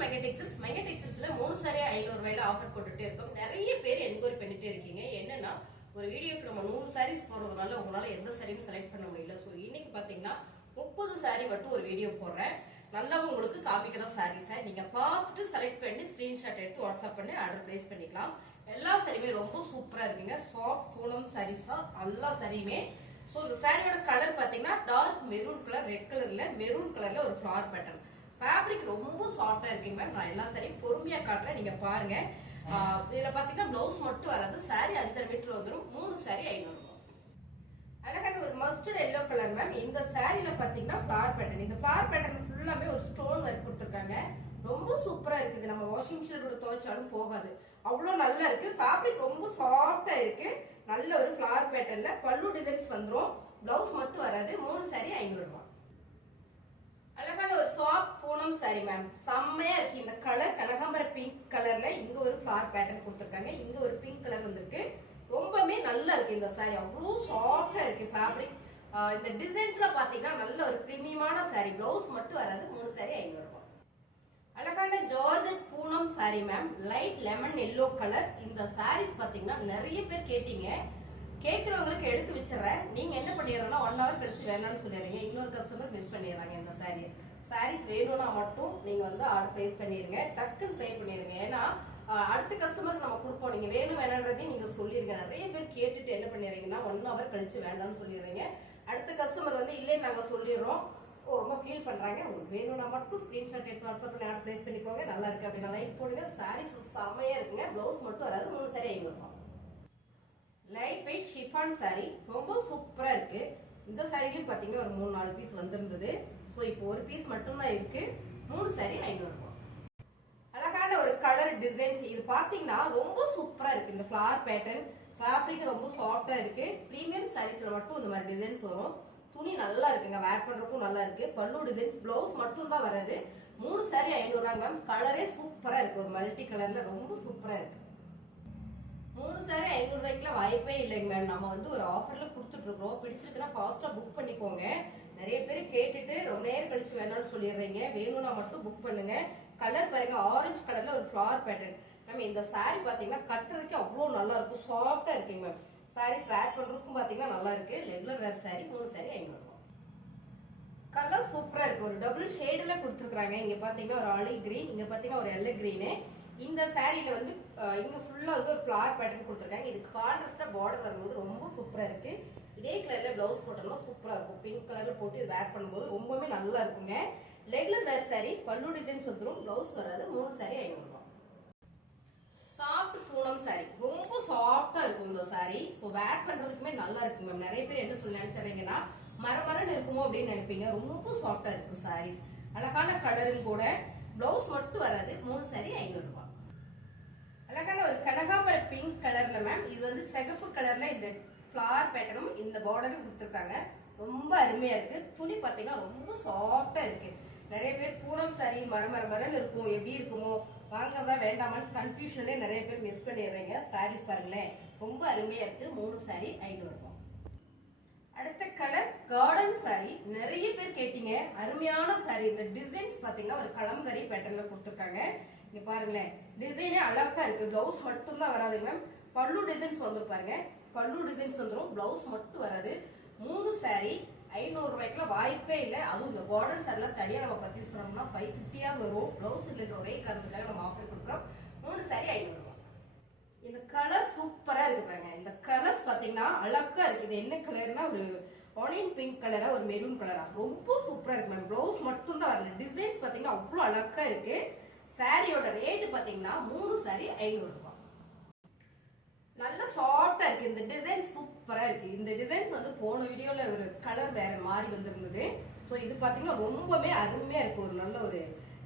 Mega டெக்ஸ்டைல்ஸ்ல 3 sari 500 ரூபாயில offer போட்டுட்டே இருக்கோம். நிறைய பேர் என்கொயரி பண்ணிட்டே இருக்கீங்க. என்னன்னா ஒரு வீடியோக்கு நம்ம 100 சாரீஸ் போறதுனால உங்களால எந்த சாரியும் செலக்ட் பண்ண முடியல. ஸோ இன்னைக்கு பாத்தீங்கன்னா 30 சாரி மட்டும் ஒரு வீடியோ போடுறேன். நல்லா உங்களுக்கு காமிக்கிற சாரீஸை நீங்க பார்த்துட்டு செலக்ட் பண்ணி ஸ்கிரீன்ஷாட் எடுத்து வாட்ஸ்அப் பண்ணி ஆர்டர் பிளேஸ் பண்ணிக்கலாம். எல்லா சாரியுமே ரொம்ப சூப்பரா இருக்குங்க. சாஃப்ட் பூனம் சாரீஸ் தான் எல்லா சாரியுமே. ஸோ இந்த சாரியோட கலர் பாத்தீங்கன்னா டார்க் மெரூன் கலர், ரெட் கலர்ல மெரூன் கலர்ல ஒரு ஃபிளவர் பேட்டர்ன். ஃபேப்ரிக் ரொம்ப சாஃப்டா இருக்குங்க மேம். நான் எல்லா சாரியும் பொறுமையா காட்டுறேன், நீங்க பாருங்க. இதுல பாத்தீங்கன்னா பிளவுஸ் மட்டும் வராது. சாரி 5.5 மீட்டர் வந்துடும். 3 சாரி 500 ரூபாய். அழகான ஒரு மஸ்டர்ட் எல்லோ கலர் மேம். இந்த சாரில பாத்தீங்கன்னா ஃபிளவர் பேட்டர்ன். இந்த ஃபிளவர் பேட்டர்ன் ஃபுல்லாமே ஒரு ஸ்டோன் ஒர்க் கொடுத்துருக்காங்க. ரொம்ப சூப்பரா இருக்குது. நம்ம வாஷிங் மிஷின் கூட துவைச்சாலும் போகாது, அவ்வளவு நல்லா இருக்கு. ஃபேப்ரிக் ரொம்ப சாஃப்டா இருக்கு. நல்ல ஒரு ஃபிளவர் பேட்டர்ன்ல பல்லு டிசைன்ஸ் வந்துடும். பிளவுஸ் மட்டும் வராது. 3 சாரி 500 ரூபாய். அழகான ஒரு சாஃப்ட் பூனம் சாரி மேம். செம்மையா இருக்கு. இந்த கலர் கனகாம்பர பிங்க் கலர்ல இங்க ஒரு ஃபிளவர் பேட்டர்ன் கொடுத்துருக்காங்க. இங்க ஒரு பிங்க் கலர் வந்திருக்கு. ரொம்பவே நல்லா இருக்கு இந்த சாரி. அவ்வளவு சாஃப்டா இருக்கு ஃபேப்ரிக். இந்த டிசைன்ஸ்ல பாத்தீங்கன்னா நல்ல ஒரு பிரீமியமான சாரி. பிளவுஸ் மட்டும் வராது. 3 சாரி 500 ரூபாய். அழகான georgette Poonam sorry ma'am. Light lemon yellow colour. இந்த சாரீஸ் பாத்தீங்கன்னா நிறைய பேர் கேட்டீங்க. கேட்கறவங்களுக்கு எடுத்து வச்சிடறேன். நீங்க என்ன பண்ணிடுறோம்னா 1 hour கழிச்சு வேணாம்னு சொல்லிடுறீங்க. இன்னொரு கஸ்டமர் மிஸ் பண்ணிடுறாங்க. இந்த சாரீஸ் வேணும்னா மட்டும் நீங்க வந்து ஆர்டர் பிளேஸ் பண்ணிருங்க. டக்குன்னு பே பண்ணிருங்க. ஏன்னா அடுத்த கஸ்டமருக்கு நம்ம கொடுப்போம். நீங்க வேணும் வேணான்றதையும் நீங்க சொல்லிருங்க. நிறைய பேர் கேட்டுட்டு என்ன பண்ணிடுறீங்கன்னா 1 hour கழிச்சு வேண்டாம்னு சொல்லிடுறீங்க. அடுத்த கஸ்டமர் வந்து இல்லைன்னு நாங்க சொல்லிடுறோம். ரொம்ப ஃபீல் பண்றாங்க. உங்களுக்கு வேணும்னா மட்டும் ஸ்கிரீன்ஷாட் எடுத்து வாட்ஸ்அப் பண்ணி ஆர்டர் பிளேஸ் பண்ணிக்கோங்க. நல்லா இருக்கு அப்படின்னா லைக் போடுங்க. சாரீஸ் செமையா இருக்குங்க. பிளவுஸ் மட்டும் வராது. 3 சாரி 500 ரூபாய். லைட் வெயிட் ஷிஃபான் சாரி ரொம்ப சூப்பரா இருக்கு. இந்த சாரிலையும் பாத்தீங்கன்னா ஒரு 3-4 பீஸ் வந்திருந்தது. ஸோ இப்போ ஒரு பீஸ் மட்டும்தான் இருக்கு. 3 சாரி 500 ரூபாய். அழகான ஒரு கலர் டிசைன்ஸ். இது பாத்தீங்கன்னா ரொம்ப சூப்பரா இருக்கு. இந்த ஃபிளவர் பேட்டர்ன் ஃபேப்ரிக் ரொம்ப சாஃப்டா இருக்கு. பிரீமியம் சாரீஸ்ல மட்டும் இந்த மாதிரி டிசைன்ஸ் வரும். துணி நல்லா இருக்குங்க. வேர் பண்றதுக்கும் நல்லா இருக்கு. பல்லு டிசைன்ஸ். பிளவுஸ் மட்டும் தான் வராது. 3 சாரி 500 ரூபாய் மேம். கலரே சூப்பரா இருக்கு. ஒரு மல்டி கலர்ல ரொம்ப சூப்பரா இருக்கு. 3 சாரி 500 ரூபாய்க்குல வாய்ப்பே இல்லைங்க மேம். நம்ம வந்து ஒரு ஆஃபர்ல கொடுத்துட்டு இருக்கோம். பிடிச்சிருக்குன்னா ஃபாஸ்டா புக் பண்ணிக்கோங்க. நிறைய பேர் கேட்டுட்டு ரொம்ப நேரம் கழிச்சு வேணாம்னு சொல்லிடுறீங்க. வேணும்னா மட்டும் புக் பண்ணுங்க. கலர் பாருங்க, ஆரஞ்சு கலர்ல ஒரு ஃபிளவர் பேட்டர்ன் மேம். இந்த சாரி பாத்தீங்கன்னா கட்டுறதுக்கு அவ்வளவு நல்லா இருக்கும். சாஃப்டா இருக்குங்க மேம். சாரீஸ் வேர் பண்றதுக்கும் பாத்தீங்கன்னா நல்லா இருக்கு. ரெகுலர் வேர் சாரி. 3 சாரி 500 ரூபாய். கலர் சூப்பரா இருக்கு. ஒரு டபுள் ஷேடுல கொடுத்துருக்காங்க. இங்க பாத்தீங்கன்னா ஒரு ஆலிவ் கிரீன், இங்க பாத்தீங்கன்னா ஒரு எல்லோ கிரீனு. இந்த சாரியில வந்து இங்க ஃபுல்லா வந்து ஒரு ஃபிளவர் பேட்டர்ன் கொடுத்துருக்காங்க. இது கான்ட்ராஸ்டா பார்டர் வரும்போது ரொம்ப சூப்பரா இருக்கு. இதே கலர்ல பிளவுஸ் போட்டோம்னா சூப்பரா இருக்கும். பிங்க் கலர்ல போட்டு வேர் பண்ணும்போது ரொம்பவே நல்லா இருக்குங்க. ரெகுலர் வேர் சாரி. பல்லு டிசைன்ஸ் வந்துடும். பிளவுஸ் வராது. 3 சாரி 500 ரூபாய். சாஃப்ட் பூனம் சாரி ரொம்ப சாஃப்டா இருக்கும் இந்த சாரி. ஸோ வேர் பண்றதுக்குமே நல்லா இருக்கு மேம். நிறைய பேர் என்ன சொல்லி நினைச்சாங்கன்னா மரமரன்னு இருக்குமோ அப்படின்னு நினைப்பீங்க. ரொம்ப சாஃப்டா இருக்கு சாரீஸ். அழகான கலரும் கூட. பிளவுஸ் மட்டும் வராது. 3 சாரி 500 ரூபாய். அழகான ஒரு கனகாம்பர பிங்க் கலர்ல மேம். இது வந்து சிகப்பு கலர்ல இந்த ஃபிளவர் பேட்டர்னும் இந்த பார்டரும் கொடுத்துருக்காங்க. ரொம்ப அருமையா இருக்கு. துணி பாத்தீங்கன்னா ரொம்ப சாஃப்டா இருக்கு. நிறைய பேர் பூனம் சாரி மரமரன்னு இருக்கும், எப்படி இருக்குமோ வாங்குறதா வேண்டாமான்னு கன்ஃபியூஷன்ல நிறைய பேர் மிஸ் பண்ணிடுறீங்க. சாரீஸ் பாருங்களேன், ரொம்ப அருமையா இருக்கு. 3 சாரி 500 ரூபாய். அடுத்த கலர் கார்டன் சாரி. நிறைய பேர் கேட்டீங்க. அருமையான சாரி. இந்த டிசைன்ஸ் பாத்தீங்கன்னா ஒரு கலம்கரி பேட்டர்ன்ல கொடுத்துருக்காங்க. இங்க பாருங்களேன், டிசைனே அழகா இருக்கு. பிளவுஸ் மட்டும் தான் வராது மேம். பல்லு டிசைன்ஸ் வந்துரும் பாருங்க. பல்லு டிசைன்ஸ் வந்துரும். பிளவுஸ் மட்டும் வராது. 3 சாரி 500 ரூபாய்க்குல வாய்ப்பே இல்லை. அதுவும் இந்த கார்டன் சாரிலாம் தனியா நம்ம பர்ச்சேஸ் பண்ணோம்னா 550 வரும். பிளவுஸ் இல்லைன்ற ஒரே காரணத்துக்காக நம்ம ஆஃபர் கொடுக்குறோம். 3 சாரி 500 ரூபாய். இந்த கலர் சூப்பரா இருக்கு பாருங்க. இந்த கலர்ஸ் பாத்தீங்கன்னா அழகா இருக்கு. இது என்ன கலர்னா ஒரு ஆனியன் பிங்க் கலரா ஒரு மெரூன் கலரா ரொம்ப சூப்பரா இருக்கு மேம். பிளவுஸ் மட்டும் தான் வரல. டிசைன்ஸ் பாத்தீங்கன்னா அவ்வளவு அழகா இருக்கு. சாரியோட ரேட் பாத்தீங்கன்னா 3 சாரி 500 ரூபாய். நல்ல சாஃப்டா இருக்கு. இந்த டிசைன் சூப்பரா இருக்கு. இந்த டிசைன்ஸ் வந்து போன வீடியோல ஒரு கலர் வேற மாதிரி வந்திருந்தது. ஸோ இது பாத்தீங்கன்னா ரொம்பவே அருமையா இருக்கு. ஒரு நல்ல ஒரு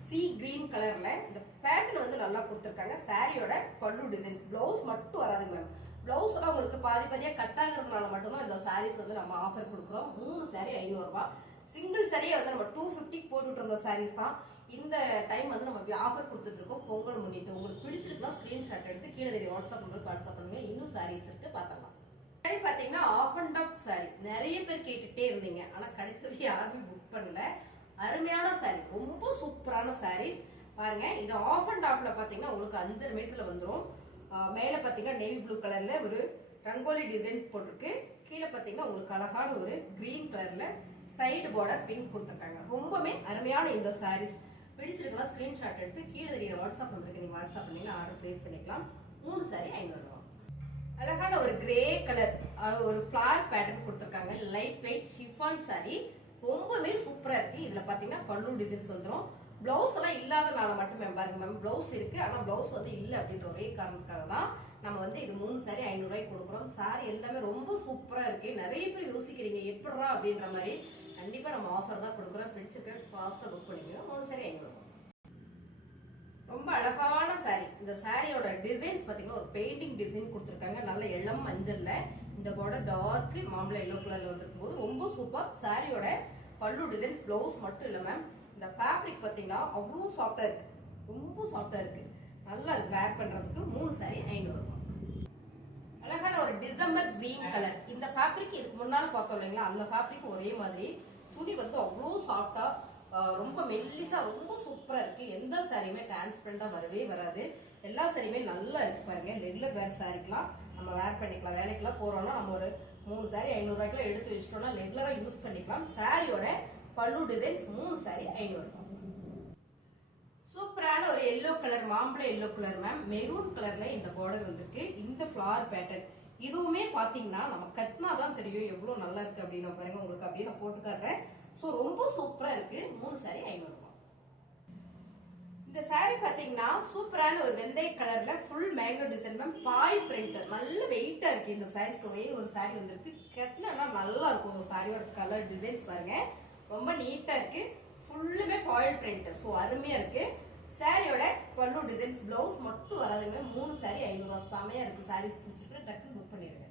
சி கிரீன் கலர்ல இந்த பேட்டர்ன் வந்து நல்லா கொடுத்துருக்காங்க. சாரியோட பல்லு டிசைன்ஸ். பிளவுஸ் மட்டும் வராது மேம். பிளவுஸ் எல்லாம் உங்களுக்கு பாதி பாதியா கட் ஆகுறதுனால மட்டும்தான் இந்த சாரீஸ் வந்து நம்ம ஆஃபர் கொடுக்குறோம். 3 சாரி 500 ரூபாய். சிங்கிள் சாரியே வந்து நம்ம 250 போட்டுட்டு இருந்த சாரீஸ் தான். இந்த டைம் வந்து நம்ம ஆஃபர் கொடுத்துட்டு இருக்கோம். பொங்கல் முன்னிட்டு உங்களுக்கு பிடிச்சிருக்குன்னா ஸ்கிரீன்ஷாட் எடுத்து கீழே தெரிய வாட்ஸ்அப் நம்பருக்கு வாட்ஸ்அப் பண்ணுங்க. இன்னும் சாரீஸ் இருக்கு பாத்தலாம். சாரி பாத்தீங்கன்னா ஆஃப் அண்ட் டாப் சாரி. நிறைய பேர் கேட்டுட்டே இருந்தீங்க. ஆனா கடைசி வரைக்கும் யாருமே புக் பண்ணல. அருமையான சாரி. ரொம்ப சூப்பரான சாரீஸ். பாருங்க இது ஆஃப் அண்ட் ஆஃப்ல பாத்தீங்கன்னா உங்களுக்கு 5.5 மீட்டர்ல வந்துடும். மேல பாத்தீங்கன்னா நேவி ப்ளூ கலர்ல ஒரு ரங்கோலி டிசைன் போட்டிருக்கு. கீழே பாத்தீங்கன்னா உங்களுக்கு அழகான ஒரு கிரீன் கலர்ல சைடு பார்டர் பிங்க் கொடுத்துருக்காங்க. ரொம்பவே அருமையான இந்த சாரீஸ் பிடிச்சிருக்கலாம் ஸ்கிரீன்ஷாட் எடுத்து கீழே தெரியுற வாட்ஸ்அப் நம்பருக்கு நீங்க வாட்ஸ்அப் பண்ணீங்கன்னா ஆர்டர் பிளேஸ் பண்ணிக்கலாம். 3 சாரி 500 ரூபா. அழகான ஒரு கிரே கலர் ஒரு ஃபிளார் பேட்டர்ன் கொடுத்துருக்காங்க. லைட் வெயிட் ஷிஃபான் சாரி ரொம்பவே சூப்பரா இருக்கு. இதுல பாத்தீங்கன்னா பல்லு டிசைன்ஸ் வந்துடும். பிளவுஸ் எல்லாம் இல்லாதனால மட்டுமே பாருங்க மேம், பிளவுஸ் இருக்கு ஆனா பிளவுஸ் வந்து இல்ல அப்படின்ற ஒரே காரணத்துக்காக தான் நம்ம வந்து இது 3 சாரி 500 ரூபாய்க்கு கொடுக்குறோம். சாரி எல்லாமே ரொம்ப சூப்பரா இருக்கு. நிறைய பேர் யோசிக்கிறீங்க எப்படா அப்படின்ற மாதிரி. கண்டிப்பா நம்ம ஆஃபர் தான் கொடுக்குறோம். பிடிச்சிருக்க ஃபாஸ்டா புக் பண்ணிக்கோங்க. 3 சாரி 500 ரூபாய். ரொம்ப அழகான சாரி. இந்த சாரியோட டிசைன்ஸ் பாத்தீங்கன்னா ஒரு பெயிண்டிங் டிசைன் கொடுத்துருக்காங்க. நல்ல இளம் மஞ்சள்ல இந்த பார்டர் டார்க் மாம்பழ எல்லோ கலர்ல வந்திருக்கும் போது ரொம்ப சூப்பர். சாரியோட பல்லு டிசைன்ஸ் பிளவுஸ் மட்டும் இல்ல மேம், இந்த ஃபேப்ரிக் பாத்தீங்கன்னா அவ்வளவு சாஃப்டா இருக்கு. ரொம்ப சாஃப்டா இருக்கு. நல்லா இருக்கு வேர் பண்றதுக்கு. 3 சாரி 500 ரூபாய். அழகான ஒரு டிசம்பர் கிரீன் கலர். இந்த ஃபேப்ரிக் இதுக்கு முன்னால பார்த்தோம் இல்லைங்களா, அந்த ஃபேப்ரிக் ஒரே மாதிரி. துணி வந்து அவ்வளவு சாஃப்டா ரொம்ப மெல்லிசா ரொம்ப சூப்பரா இருக்கு. எந்த சாரியுமே டிரான்ஸ்பரண்டா வரவே வராது. எல்லா சாரியுமே நல்லா இருக்கு பாருங்க. ரெகுலர் வேர் சாரிக்கலாம் நம்ம வேர் பண்ணிக்கலாம். வேலைக்கெல்லாம் போறோம்னா நம்ம ஒரு 3 சாரி 500 ரூபாய்க்குலாம் எடுத்து வச்சிட்டோம்னா ரெகுலரா யூஸ் பண்ணிக்கலாம். சாரியோட பல்லு டிசைன்ஸ் 3 சாரி 500 ரூபாய். சூப்பரான ஒரு எல்லோ கலர் மாம்பழ எல்லோ கலர் மேம், மெரூன் கலர்ல இந்த பார்டர் வந்திருக்கு. இந்த ஃபிளவர் பேட்டர்ன் இதுவுமே பாத்தீங்கன்னா நம்ம கட்டினாதான் தெரியும் எவ்வளவு நல்லா இருக்கு அப்படின்னு. பாருங்க உங்களுக்கு அப்படியே நான் போட்டு காட்டுறேன். சோ ரொம்ப சூப்பரா இருக்கு. 3 சாரி 500 ரூபாய். இந்த சாரி பாத்தீங்கன்னா சூப்பரான ஒரு வெந்தய கலர்ல ஃபுல் மேங்கோ டிசைன் மேம், பாய் பிரிண்ட் நல்ல வெயிட்டா இருக்கு. இந்த சாரி ஒரே ஒரு சாரி வந்திருக்கு. கட்டினா நல்லா இருக்கும். இந்த சாரியோட கலர் டிசைன்ஸ் பாருங்க ரொம்ப நீட்டா இருக்கு. ஃபுல்லுமே பாயில் பிரிண்ட். சோ அருமையா இருக்கு. சாரியோட பல்லு டிசைன்ஸ் பிளவுஸ் மட்டும் வராதுங்க. 3 சாரி 500 ரூபாய். செமையா இருக்கு. சாரீஸ் பிடிச்சிட்டு டக்குன்னு புக் பண்ணிடுங்க.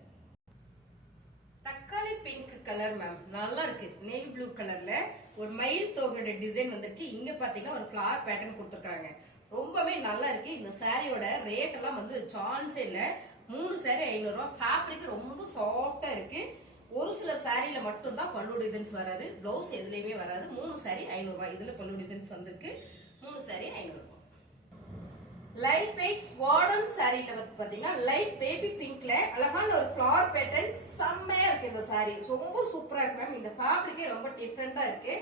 தக்காளி பிங்க் கலர் மேம், நல்லா இருக்கு. நேவி ப்ளூ கலர்ல ஒரு மயில் தோகோட டிசைன் வந்துருக்கு. இங்க பாத்தீங்கன்னா ஒரு ஃபிளவர் பேட்டர்ன் கொடுத்துருக்காங்க. ரொம்பவே நல்லா இருக்கு. இந்த சாரியோட ரேட் எல்லாம் வந்து சான்ஸே இல்ல. 3 சாரி 500 ரூபாய். ஃபேப்ரிக் ரொம்ப சாஃப்டா இருக்கு. ஒரு சில சாரியில மட்டும் தான் பல்லு டிசைன்ஸ் வராது. பிளவுஸ் எதுலயுமே வராது. 3 சாரி 500 ரூபாய். இதுல பல்லு டிசைன்ஸ் வந்திருக்கு. 3 சாரி 500 ரூபாய். லைட் வெயிட் கார்டன் சாரியில வந்து பாத்தீங்கன்னா லைட் பேபி பிங்க்ல அழகான ஒரு ஃபிளவர் பேட்டர்ன் செம்மையா இருக்கு. இந்த சாரி ரொம்ப சூப்பரா இருக்கு மேம். இந்த ஃபேப்ரிக்கே ரொம்ப டிஃபரெண்டா இருக்கு.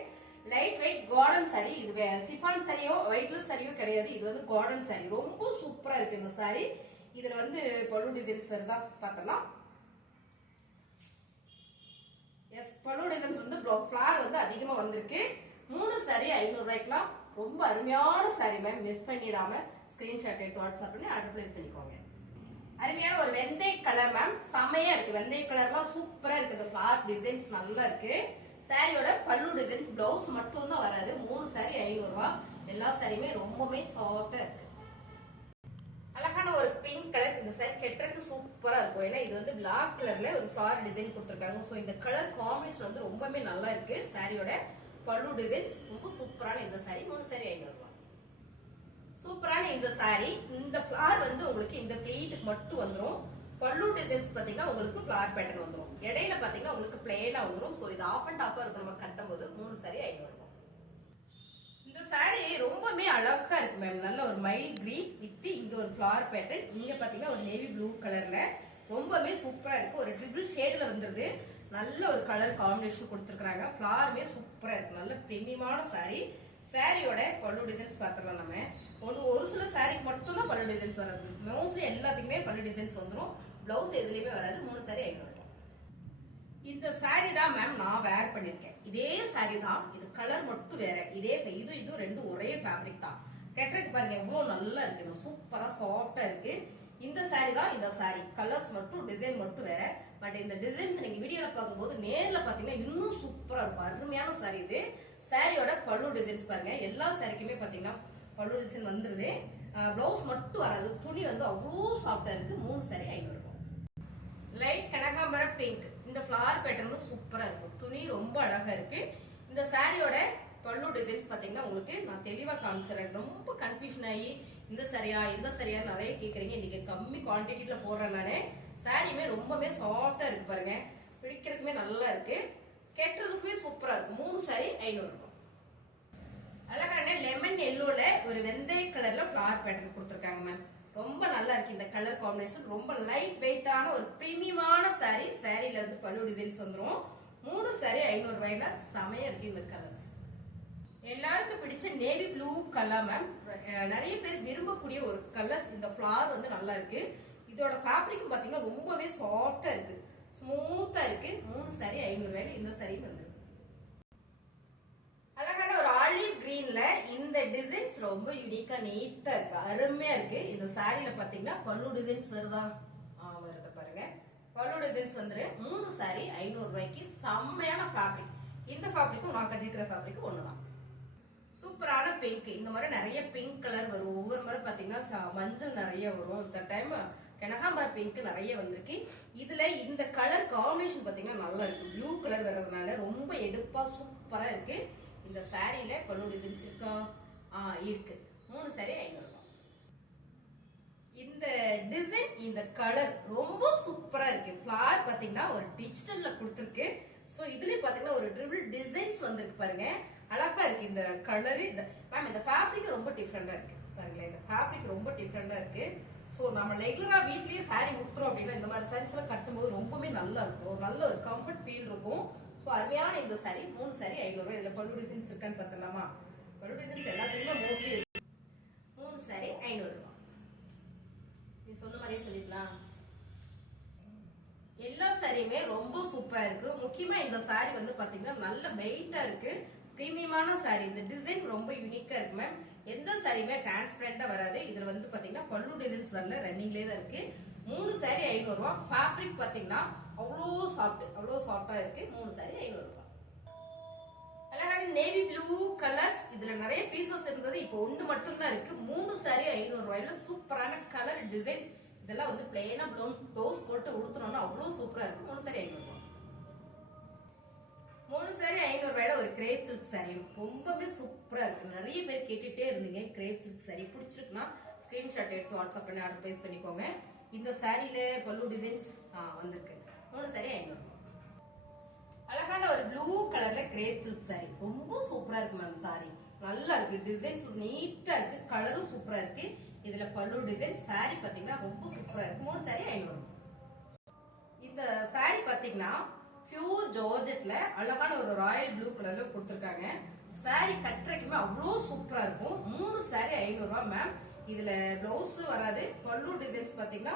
Light weight garden sorry. இது சிஃபான் சாரியோ ஒயிட்லெஸ் சாரியோ கிடையாது. இது வந்து கார்டன் சாரி. ரொம்ப சூப்பரா இருக்கு இந்த சாரி. இதுல வந்து பல்லு டிசைன்ஸ் வருதா பார்த்தலாம். எஸ், பல்லு டிசைன்ஸ் வந்து ஃபிளவர் வந்து அதிகமா வந்திருக்கு. 3 சாரி 500 ரூபாய்க்குலாம் ரொம்ப அருமையான சாரி மேம். மிஸ் பண்ணிடாம ஸ்கிரீன்ஷாட் எடுத்து வாட்ஸ்அப் பண்ணி ஆர்டர் பிளேஸ் பண்ணிக்கோங்க. அருமையான ஒரு வெந்தய கலர் மேம், செமையா இருக்கு. வெந்தய கலர்லாம் சூப்பரா இருக்கு. இந்த ஃபிளவர் டிசைன்ஸ் நல்லா இருக்கு. சாரியோட பல்லு டிசைன்ஸ் பிளவுஸ் மட்டும் தான் வராது. 3 சாரி 500 ரூபாய். எல்லா சாரியுமே ரொம்பவே சாஃப்டா இருக்கு. அழகான ஒரு பிங்க் கலர். இந்த சாரி கெட்டுறதுக்கு சூப்பரா இருக்கும். ஏன்னா இது வந்து பிளாக் கலர்ல ஒரு ஃபிளவர் டிசைன் கொடுத்துருக்காங்க. சோ இந்த கலர் காம்பினேஷன் வந்து ரொம்பவே நல்லா இருக்கு. சாரியோட பல்லு டிசைன்ஸ் ரொம்ப சூப்பரான இந்த சாரி. 3 சாரி 500 ரூபாய். சூப்பரான இந்த சாரி. இந்த ஃபிளவர் வந்து உங்களுக்கு இந்த பிளேட்டுக்கு மட்டும் வந்துடும். பல்லு டிசைன்ஸ் பாத்தீங்கன்னா உங்களுக்கு ஃபிளவர் பேட்டர்ன் வந்துடும். இடையில பாத்தீங்கன்னா உங்களுக்கு பிளேனா வந்துடும். சோ இது ஆஃப் அண்ட் டாப்பா இருக்கும் நம்ம கட்டும் போது. 3 சாரி 500 ரூபாய். இந்த சாரி ரொம்பவே அழகா இருக்கு மேம். நல்ல ஒரு மைல் கிரீன் வித் இங்க ஒரு ஃபிளவர் பேட்டர்ன். இங்க பாத்தீங்கன்னா ஒரு நேவி ப்ளூ கலர்ல ரொம்பவே சூப்பரா இருக்கு. ஒரு ட்ரிபிள் ஷேட்ல வந்துருது. நல்ல ஒரு கலர் காம்பினேஷன் கொடுத்துருக்காங்க. ஃபிளவருமே சூப்பரா இருக்கு. நல்ல பிரீமியமான சாரி. சாரியோட பல்லு டிசைன்ஸ் பாத்துக்கலாம். நம்ம ஒரு சில சாரிக்கு மட்டும் தான் பல்லு டிசைன்ஸ் வராது. மோஸ்ட்லி எல்லாத்துக்குமே பல்லு டிசைன்ஸ் வந்துடும். பிளவுஸ் எதுலயுமே வராது. 3 சாரி 500 ரூபாய். இந்த சாரி தான் மேம் நான் வேர் பண்ணிருக்கேன். இதே சாரி தான். இது கலர் மட்டும் வேற. இது ரெண்டும் ஒரே ஃபேப்ரிக் தான். கெட்டருக்கு பாருங்க எவ்வளவு நல்லா இருக்கு. சூப்பரா சாஃப்டா இருக்கு. இந்த சாரி தான். இந்த சாரி கலர்ஸ் மட்டும் டிசைன் மட்டும் வேற. பட் இந்த டிசைன்ஸ் நீங்க வீடியோல பார்க்கும்போது நேர்ல பாத்தீங்கன்னா இன்னும் சூப்பரா இருக்கும். அருமையான சாரி இது. சாரியோட பல்லு டிசைன்ஸ் பாருங்க. எல்லா சாரிக்குமே பாத்தீங்கன்னா பல்லு டிசைன் வந்துருது. பிளவுஸ் மட்டும் வராது. துணி வந்து அவ்வளோ சாஃப்டா இருக்கு. 3 சாரி 500 ரூபாய். லைட் கனகாம்பர பிங்க். இந்த ஃபிளவர் பேட்டர்ன் சூப்பரா இருக்கும். துணி ரொம்ப அழகா இருக்கு. இந்த சாரியோட பல்லு டிசைன்ஸ் பாத்தீங்கன்னா உங்களுக்கு நான் தெளிவா காமிச்சிடறேன். ரொம்ப கன்ஃபியூஷன் ஆகி இந்த சரியா நிறைய கேக்குறீங்க. இன்னைக்கு கம்மி குவான்டிட்டில போடுறேன் நானு. சாரியுமே ரொம்பவே சாஃப்டா இருக்கு பாருங்க. பிடிக்கிறதுக்குமே நல்லா இருக்கு. கெட்டுறதுக்குமே சூப்பரா இருக்கு. 3 சாரி 500 ரூபாய். அழகான லெமன் எல்லோல ஒரு வெந்தய கலர்ல ஃபிளவர் பேட்டர்ன் கொடுத்துருக்காங்க மேம். ரொம்ப நல்லா இருக்கு இந்த கலர் காம்பினேஷன். ரொம்ப லைட் வெயிட்டான ஒரு பிரீமியமான சாரி. சாரில வந்து பல்லு டிசைன்ஸ் வந்துரும். 3 சாரி 500 ரூபாயில செமையா இருக்கு இந்த கலர்ஸ். எல்லாருக்கும் பிடிச்ச நேவி ப்ளூ கலர் மேம். நிறைய பேர் விரும்பக்கூடிய ஒரு கலர்ஸ். இந்த ஃபிளவர் வந்து நல்லா இருக்கு. இதோட ஃபேப்ரிக் பாத்தீங்கன்னா ரொம்பவே சாஃப்டா இருக்கு, ஸ்மூத்தா இருக்கு. 3 சாரி 500 ரூபாயில இந்த சாரி வந்து அழகான ஒரு ஆலிவ் கிரீன்ல இந்த டிசைன்ஸ் ரொம்ப யூனிக்கா நீட்டா இருக்கு, அருமையா இருக்கு. இந்த சாரில பாத்தீங்கன்னா பல்லு டிசைன்ஸ் வருதா? வருது பாருங்க. பல்லு டிசைன்ஸ் வந்துரு. 3 சாரி 500 ரூபாய்க்கு செம்மையான ஃபேப்ரிக். இந்த ஃபேப்ரிக்கும் நான் கட்டிருக்கிற ஃபேப்ரிக் ஒண்ணுதான். சூப்பரான பிங்க். இந்த மாதிரி நிறைய பிங்க் கலர் வரும். ஒவ்வொரு முறை பாத்தீங்கன்னா மஞ்சள் நிறைய வரும். இந்த டைம் கனகாம்பர பிங்க் நிறைய வந்திருக்கு. இதுல இந்த கலர் காம்பினேஷன் பாத்தீங்கன்னா நல்லா இருக்கு. ப்ளூ கலர் வர்றதுனால ரொம்ப எடுப்பா சூப்பரா இருக்கு. இந்த சாரியில பல்லு டிசைன்ஸ் இருக்கா? இருக்கு. 3 சாரி 500 ரூபாய். இந்த டிசைன் இந்த கலர் ரொம்ப சூப்பரா இருக்கு. ஃபிளவர் பாத்தீங்கன்னா ஒரு டிஜிட்டல்ல கொடுத்திருக்கு. சோ இதுல பாத்தீங்கன்னா ஒரு ட்ரிபிள் டிசைன்ஸ் வந்திருக்கு பாருங்க. அழகா இருக்கு இந்த கலர். இந்த மேம் இந்த ஃபேப்ரிக் ரொம்ப டிஃபரெண்டா இருக்கு பாருங்களேன். இந்த ஃபேப்ரிக் ரொம்ப டிஃபரெண்டா இருக்கு. சோ நம்ம ரெகுலரா வீட்லயே சாரி உடுத்துறோம் அப்படின்னா இந்த மாதிரி சாரீஸ் எல்லாம் கட்டும்போது ரொம்பவே நல்லா இருக்கும். நல்ல ஒரு கம்ஃபர்ட் ஃபீல் இருக்கும். சோ அருமையான இந்த சாரி 3 சாரி 500 ரூபாய். இதுல பல்லு டிசைன்ஸ் இருக்கான்னு பார்த்தலாமா? பல்லு டிசைன்ஸ் எல்லாத்துலயுமே மோஸ்ட்லி இருக்கு. 3 சாரி 500 ரூபாய். நீ சொன்ன மாதிரியே சொல்லிக்கலாம். எல்லா சாரியுமே ரொம்ப சூப்பரா இருக்கு. முக்கியமா இந்த சாரி வந்து பாத்தீங்கன்னா நல்ல வெயிட்டா இருக்கு, பிரீமியமான சாரி. இந்த டிசைன் ரொம்ப யூனிக்கா இருக்கு மேம். எந்த சாரியுமே டிரான்ஸ்பரண்டா வராது. இதுல வந்து பாத்தீங்கன்னா பல்லு டிசைன்ஸ் வரல, ரன்னிங்லேயே தான் இருக்கு. 3 சாரி 500 ரூபாய். ஃபேப்ரிக் பாத்தீங்கன்னா அவ்வளோ சாஃப்ட், அவ்வளோ சாஃப்டா இருக்கு. 3 சாரி 500 ரூபாய். அழகான நேவி ப்ளூ கலர்ஸ். இதுல நிறைய பீசஸ் இருந்தது, இப்போ ஒண்ணு மட்டும் தான் இருக்கு. 3 சாரி 500 ரூபாயில சூப்பரான கலர் டிசைன்ஸ். இதெல்லாம் வந்து பிளெயினா ப்ளவுஸ் போட்டு உடுத்தணும்னா அவ்வளவு சூப்பரா இருக்கு. 3 சாரி 500 ரூபாய். 3 சாரி 500 ரூபாயில ஒரு கிரேப் சில்க் சாரி ரொம்பவே சூப்பரா இருக்கு. நிறைய பேர் கேட்டுட்டே இருந்தீங்க கிரேப் சில்க் சாரி. பிடிச்சிருக்குன்னா ஸ்கிரீன்ஷாட் எடுத்து வாட்ஸ்அப் பண்ணி ஆர்டர் பிளேஸ் பண்ணிக்கோங்க. இந்த சாரியில பல்லு டிசைன்ஸ் வந்திருக்கு. 3 சாரி 500 ரூபாய். அழகான ஒரு ப்ளூ கலர்ல கிரேப் சில்க் சாரி ரொம்ப சூப்பரா இருக்கு மேம். சாரி நல்லா இருக்கு, டிசைன்ஸ் நீட்டா இருக்கு, கலரும் சூப்பரா இருக்கு. இதுல பல்லு டிசைன். சாரி பாத்தீங்கன்னா ரொம்ப சூப்பரா இருக்கு. 3 சாரி 500 ரூபாய். இந்த சாரி பாத்தீங்கன்னா பியூர் ஜார்ஜெட்ல அழகான ஒரு ராயல் ப்ளூ கலர்ல கொடுத்திருக்காங்க. சாரி கட்டுறதுக்குமே அவ்வளோ சூப்பரா இருக்கும். 3 சாரி 500 ரூபாய் மேம். இதுல பிளவுஸ் வராது. பல்லு டிசைன்ஸ் பாத்தீங்கன்னா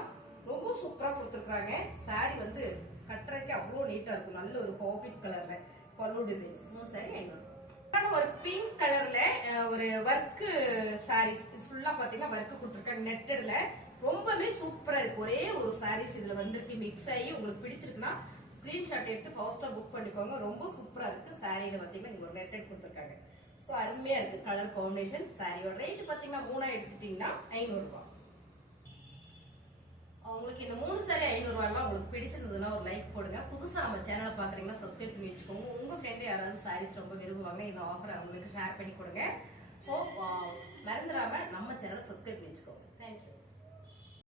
ரொம்ப சூப்பரா கொடுத்திருக்காங்க. சாரி வந்து கட்டுறதுக்கு அவ்வளோ நீட்டா இருக்கும். நல்ல ஒரு ஹாபிட் கலர்ல பல்லு டிசைன்ஸ். 3 சாரி 500 ரூபாய். ஒரு பிங்க் கலர்ல ஒரு ஒர்க் சாரீஸ் ஃபுல்லா பாத்தீங்கன்னா ஒர்க் கொடுத்திருக்காங்க நெட்டட்ல. ரொம்பவே சூப்பரா இருக்கு. ஒரே ஒரு சாரீஸ் இதுல வந்திருக்கு மிக்ஸ் ஆகி. உங்களுக்கு பிடிச்சிருக்குன்னா ஸ்கிரீன்ஷாட் எடுத்து ஃபாஸ்டா புக் பண்ணிக்கோங்க. ரொம்ப சூப்பரா இருக்கு. சாரியில பாத்தீங்கன்னா இங்க ஒரு நெட்டட் கொடுத்திருக்காங்க. சோ அருமையா இருக்கு கலர் காம்பினேஷன். சாரியோட ரேட் பாத்தீங்கன்னா 3 எடுத்துட்டீங்கன்னா 500 ரூபாய். உங்களுக்கு இந்த 3 சாரி 500 ரூபாய்லாம் உங்களுக்கு பிடிச்சிருந்ததுன்னா ஒரு லைக் போடுங்க. புதுசா நம்ம சேனலை பாக்குறீங்கன்னா சப்ஸ்கிரைப் பண்ணி வச்சுக்கோங்க. உங்க ஃப்ரெண்ட் யாராவது சாரீஸ் ரொம்ப விரும்புவாங்க, இந்த ஆஃபர் அவங்களுக்கு ஷேர் பண்ணி கொடுங்க. ஸோ மறந்துடாம நம்ம சேனலை சப்ஸ்கிரைப் பண்ணி வச்சுக்கோங்க. தேங்க்யூ.